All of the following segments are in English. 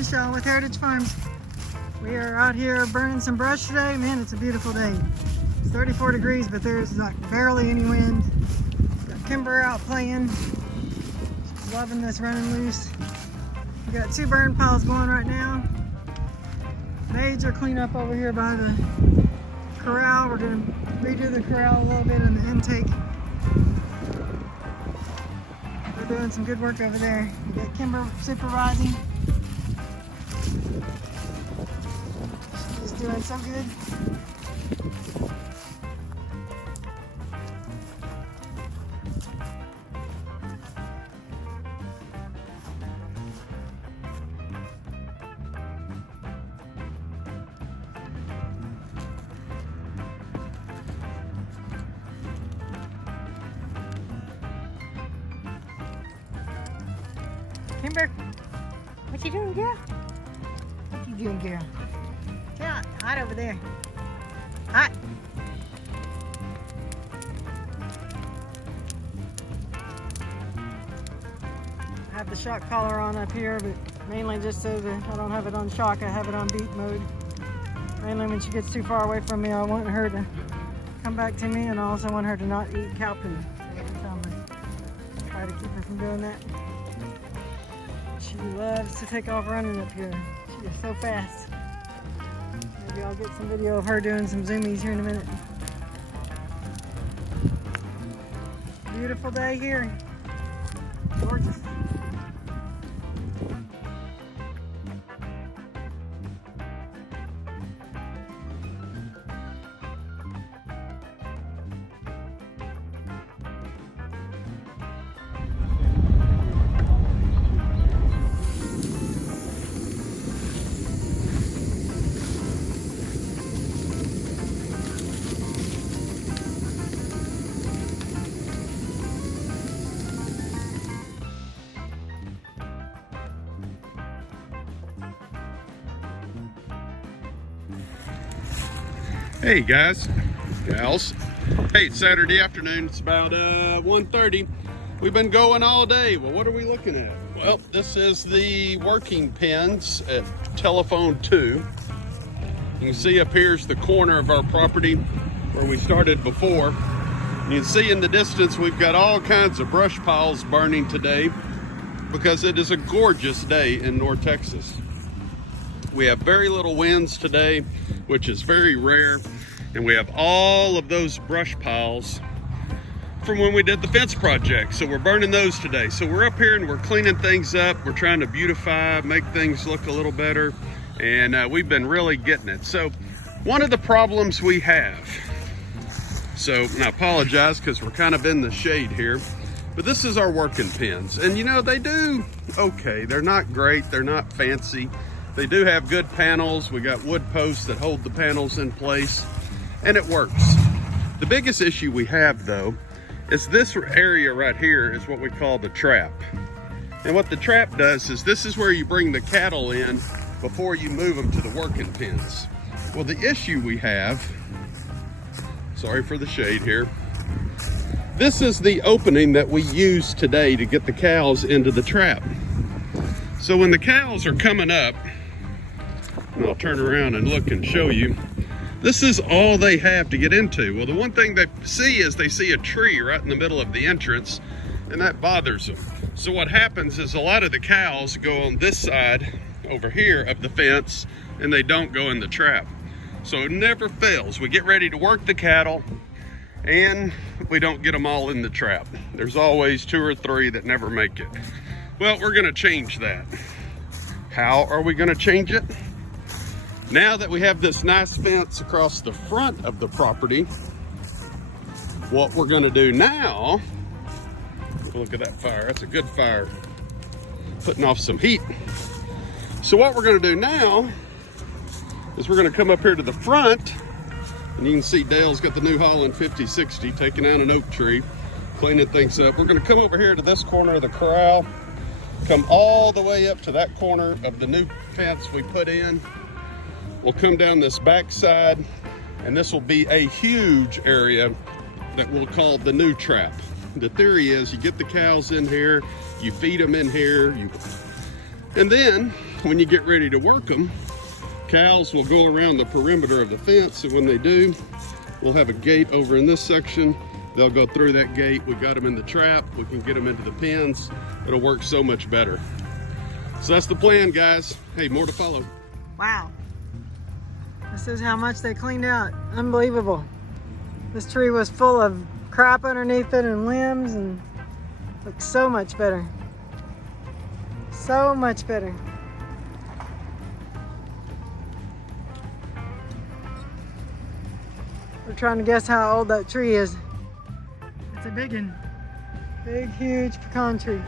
Michelle with Heritage Farms. We are out here burning some brush today. Man, it's a beautiful day. It's 34 degrees, but there's like barely any wind. Got Kimber out playing. She's loving this running loose. We got 2 burn piles going right now. Major cleanup over here by the corral. We're going to redo the corral a little bit in the intake. We're doing some good work over there. We got Kimber supervising. She's doing so good. Kimber, what you doing, girl? What you doing, girl? Get out, hide over there. Hide. I have the shock collar on up here, but mainly just so that I don't have it on shock, I have it on beat mode. Mainly when she gets too far away from me, I want her to come back to me, and I also want her to not eat cow poo. I try to keep her from doing that. She loves to take off running up here. She is so fast. Maybe I'll get some video of her doing some zoomies here in a minute. Beautiful day here. Gorgeous. Hey guys, gals. Hey, it's Saturday afternoon. It's about 1:30. We've been going all day. Well, what are we looking at? Well, this is the working pens at telephone 2. You can see up here's the corner of our property where we started before. You can see in the distance we've got all kinds of brush piles burning today because it is a gorgeous day in North Texas. We have very little winds today, which is very rare, and we have all of those brush piles from when we did the fence project, so we're burning those today. So we're up here and we're cleaning things up. We're trying to beautify, make things look a little better, and we've been really getting it. So one of the problems we have, and I apologize because we're kind of in the shade here, but this is our working pens, and you know, they do okay. They're not great, they're not fancy. They do have good panels. We got wood posts that hold the panels in place, and it works. The biggest issue we have though is this area right here is what we call the trap. And what the trap does is this is where you bring the cattle in before you move them to the working pens. Well, the issue we have, sorry for the shade here, this is the opening that we use today to get the cows into the trap. So when the cows are coming up, and I'll turn around and look and show you, this is all they have to get into. Well, the one thing they see is they see a tree right in the middle of the entrance, and that bothers them. So what happens is a lot of the cows go on this side over here of the fence, and they don't go in the trap. So it never fails. We get ready to work the cattle, and we don't get them all in the trap. There's always 2 or 3 that never make it. Well, we're gonna change that. How are we gonna change it? Now that we have this nice fence across the front of the property, what we're gonna do now, look at that fire, that's a good fire, putting off some heat. So what we're gonna do now is we're gonna come up here to the front, and you can see Dale's got the new Holland T5060 taking out an oak tree, cleaning things up. We're gonna come over here to this corner of the corral, come all the way up to that corner of the new fence we put in. We'll come down this back side, and this will be a huge area that we'll call the new trap. The theory is you get the cows in here, you feed them in here, and then when you get ready to work them, cows will go around the perimeter of the fence, and when they do, we'll have a gate over in this section. They'll go through that gate. We got them in the trap. We can get them into the pens. It'll work so much better. So that's the plan, guys. Hey, more to follow. Wow. This is how much they cleaned out. Unbelievable. This tree was full of crap underneath it and limbs, and looks so much better. So much better. We're trying to guess how old that tree is. It's a big one. Big, huge pecan tree.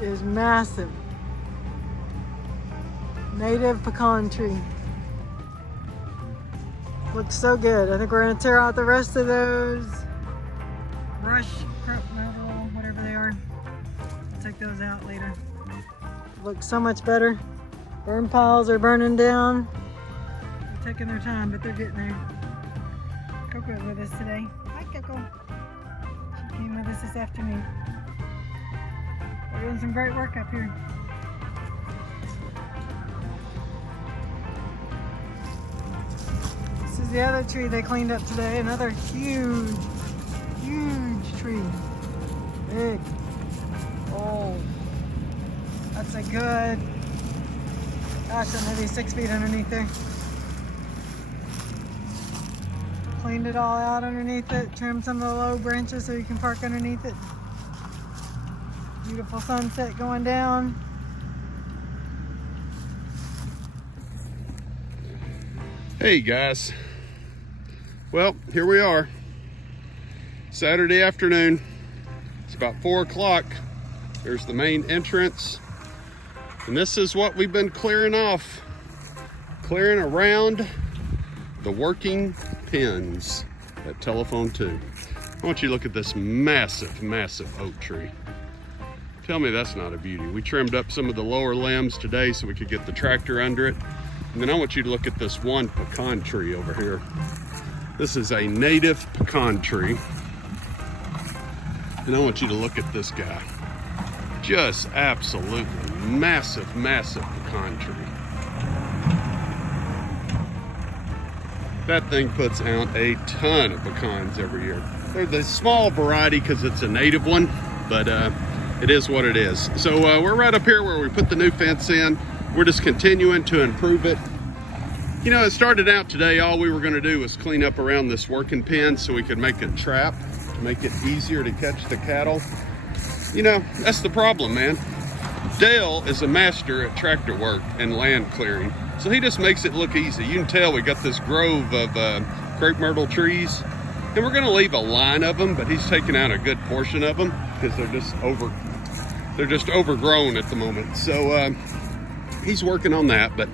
It is massive. Native pecan tree. Looks so good. I think we're gonna tear out the rest of those brush, crop metal, whatever they are. We'll take those out later. Looks so much better. Burn piles are burning down. They're taking their time, but they're getting there. Coco's with us today. Hi, Coco. She came with us this afternoon. We're doing some great work up here. This is the other tree they cleaned up today. Another huge, huge tree. Big. Oh. That's a good, gosh, maybe 6 feet underneath there. Cleaned it all out underneath it, trimmed some of the low branches so you can park underneath it. Beautiful sunset going down. Hey guys, well, here we are, Saturday afternoon. It's about 4 o'clock. There's the main entrance, and this is what we've been clearing off, clearing around the working pens at Telephone 2. I want you to look at this massive, massive oak tree. Tell me that's not a beauty. We trimmed up some of the lower limbs today so we could get the tractor under it. And then I want you to look at this one pecan tree over here. This is a native pecan tree. And I want you to look at this guy. Just absolutely massive, massive pecan tree. That thing puts out a ton of pecans every year. They're the small variety because it's a native one, but it is what it is. So we're right up here where we put the new fence in. We're just continuing to improve it. You know, it started out today, all we were gonna do was clean up around this working pen so we could make a trap to make it easier to catch the cattle. You know, that's the problem, man. Dale is a master at tractor work and land clearing. So he just makes it look easy. You can tell we got this grove of crepe myrtle trees, and we're gonna leave a line of them, but he's taking out a good portion of them because they're just overgrown at the moment. So he's working on that, but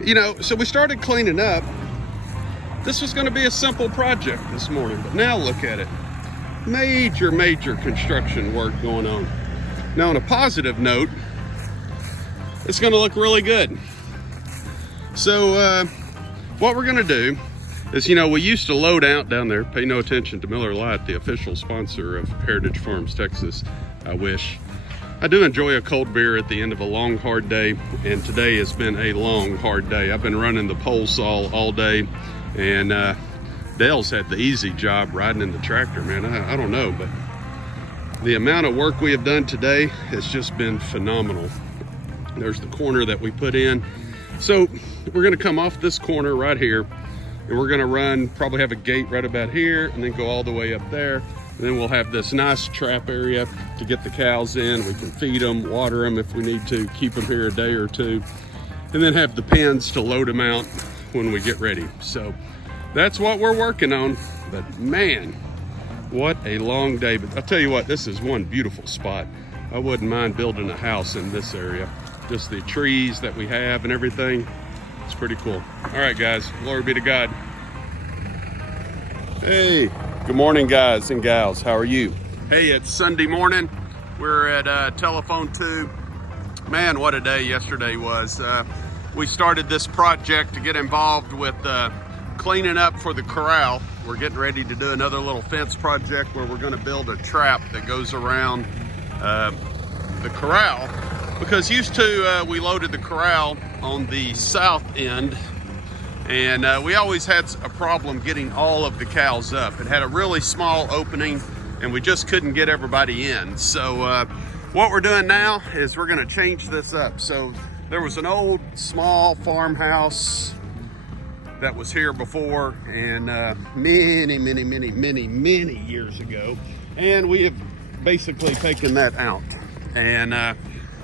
you know, so we started cleaning up. This was gonna be a simple project this morning, but now look at it. Major, major construction work going on. Now on a positive note, it's gonna look really good. So what we're gonna do is, you know, we used to load out down there. Pay no attention to Miller Lite, the official sponsor of Heritage Farms, Texas. I wish. I do enjoy a cold beer at the end of a long, hard day, and today has been a long, hard day. I've been running the pole saw all day, and Dale's had the easy job riding in the tractor, man. I don't know, but the amount of work we have done today has just been phenomenal. There's the corner that we put in. So we're gonna come off this corner right here, and we're gonna run, probably have a gate right about here, and then go all the way up there. And then we'll have this nice trap area to get the cows in. We can feed them, water them if we need to, keep them here a day or two, and then have the pens to load them out when we get ready. So that's what we're working on. But man, what a long day. But I'll tell you what, this is one beautiful spot. I wouldn't mind building a house in this area. Just the trees that we have and everything. It's pretty cool. All right, guys, glory be to God. Hey. Good morning, guys and gals. How are you? Hey, it's Sunday morning. We're at Telephone 2. Man, what a day yesterday was. We started this project to get involved with cleaning up for the corral. We're getting ready to do another little fence project where we're going to build a trap that goes around the corral because used to we loaded the corral on the south end, and we always had a problem getting all of the cows up. It had a really small opening and we just couldn't get everybody in. So what we're doing now is we're going to change this up. So there was an old small farmhouse that was here before, and many years ago, and we have basically taken that out, and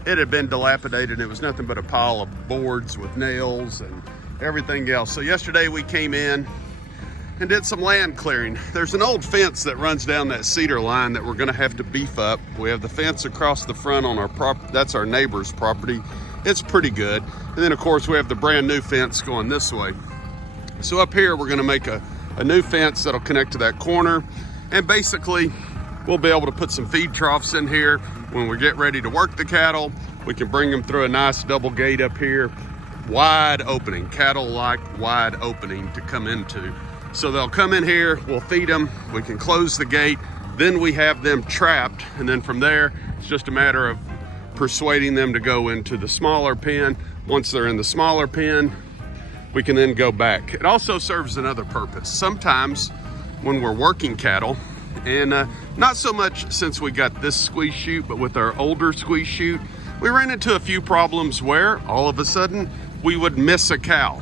it had been dilapidated. It was nothing but a pile of boards with nails and everything else. So yesterday we came in and did some land clearing. There's an old fence that runs down that cedar line that we're gonna have to beef up. We have the fence across the front on our property. That's our neighbor's property. It's pretty good. And then of course we have the brand new fence going this way. So up here we're gonna make a new fence that'll connect to that corner. And basically we'll be able to put some feed troughs in here. When we get ready to work the cattle, we can bring them through a nice double gate up here. Wide opening, cattle-like wide opening to come into. So they'll come in here, we'll feed them, we can close the gate, then we have them trapped, and then from there, it's just a matter of persuading them to go into the smaller pen. Once they're in the smaller pen, we can then go back. It also serves another purpose. Sometimes when we're working cattle, and not so much since we got this squeeze chute, but with our older squeeze chute, we ran into a few problems where all of a sudden we would miss a cow.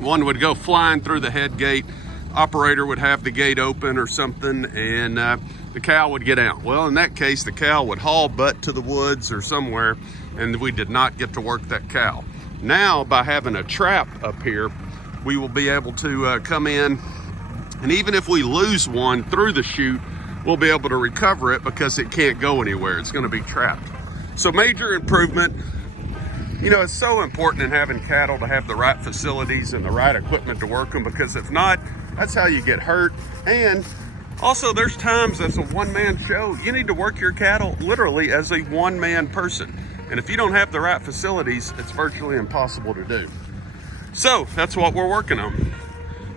One would go flying through the head gate, operator would have the gate open or something, and the cow would get out. Well, in that case, the cow would haul butt to the woods or somewhere, and we did not get to work that cow. Now, by having a trap up here, we will be able to come in, and even if we lose one through the chute, we'll be able to recover it because it can't go anywhere. It's gonna be trapped. So major improvement. You know, it's so important in having cattle to have the right facilities and the right equipment to work them, because if not, that's how you get hurt. And also there's times as a one-man show, you need to work your cattle literally as a one-man person. And if you don't have the right facilities, it's virtually impossible to do. So that's what we're working on.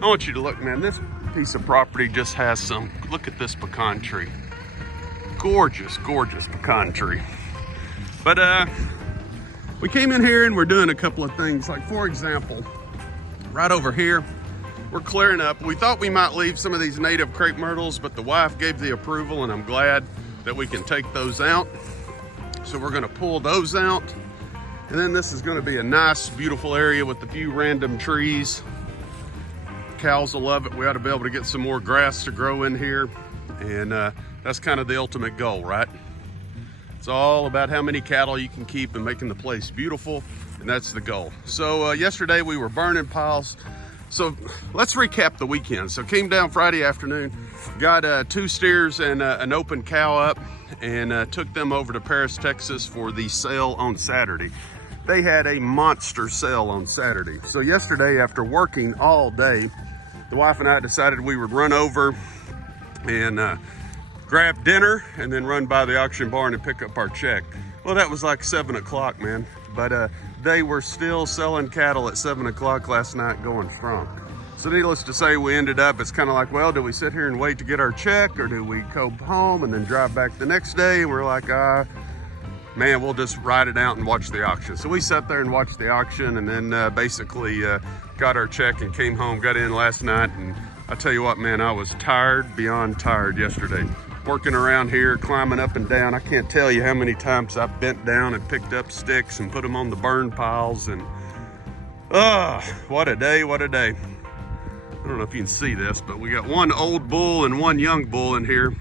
I want you to look, man, this piece of property just has some, look at this pecan tree. Gorgeous, gorgeous pecan tree. But we came in here and we're doing a couple of things. Like for example, right over here, we're clearing up. We thought we might leave some of these native crepe myrtles, but the wife gave the approval, and I'm glad that we can take those out. So we're gonna pull those out. And then this is gonna be a nice, beautiful area with a few random trees. Cows will love it. We ought to be able to get some more grass to grow in here. And that's kind of the ultimate goal, right? It's all about how many cattle you can keep and making the place beautiful, and that's the goal. So yesterday we were burning piles. So let's recap the weekend. So came down Friday afternoon, got 2 steers and an open cow up, and took them over to Paris, Texas for the sale on Saturday. They had a monster sale on Saturday. So yesterday, after working all day, the wife and I decided we would run over and grab dinner and then run by the auction barn and pick up our check. Well, that was like 7 o'clock, man. But they were still selling cattle at 7 o'clock last night, going strong. So needless to say, we ended up, it's kind of like, well, do we sit here and wait to get our check, or do we go home and then drive back the next day? And we're like, man, we'll just ride it out and watch the auction. So we sat there and watched the auction, and then basically got our check and came home, got in last night. And I tell you what, man, I was tired beyond tired yesterday. Working around here, climbing up and down. I can't tell you how many times I've bent down and picked up sticks and put them on the burn piles. And what a day, what a day. I don't know if you can see this, but we got one old bull and one young bull in here,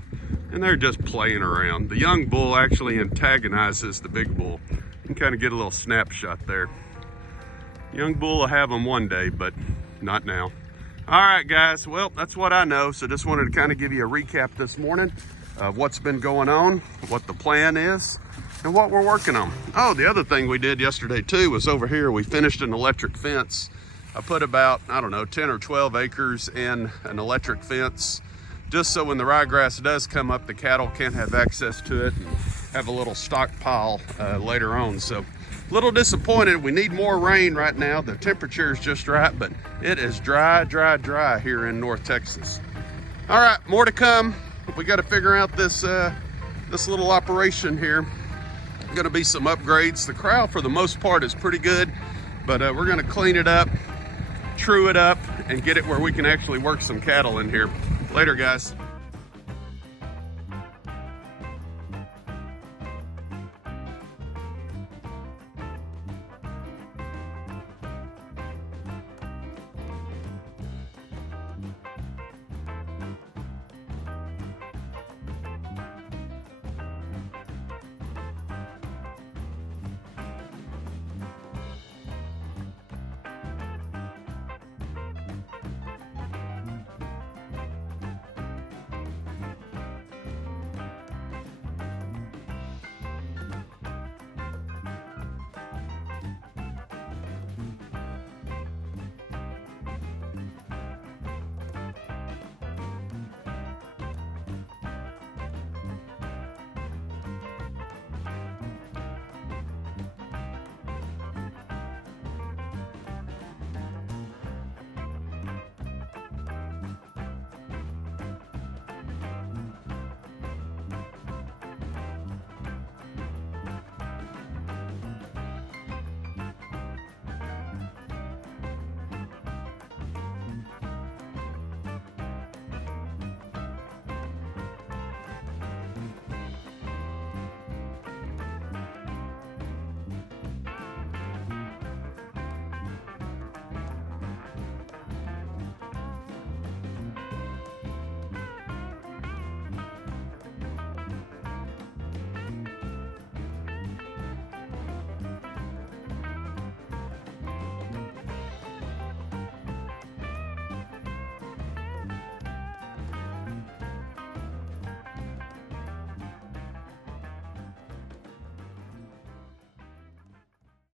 and they're just playing around. The young bull actually antagonizes the big bull. You can kind of get a little snapshot there. Young bull will have them one day, but not now. All right, guys, well, that's what I know. So just wanted to kind of give you a recap this morning of what's been going on, what the plan is, and what we're working on. Oh, the other thing we did yesterday too was over here, we finished an electric fence. I put about, I don't know, 10 or 12 acres in an electric fence, just so when the ryegrass does come up, the cattle can have access to it and have a little stockpile later on. So a little disappointed. We need more rain right now. The temperature is just right, but it is dry, dry, dry here in North Texas. All right, more to come. We got to figure out this this little operation here. Going to be some upgrades. The corral for the most part is pretty good, but we're going to clean it up, true it up, and get it where we can actually work some cattle in here. Later, guys.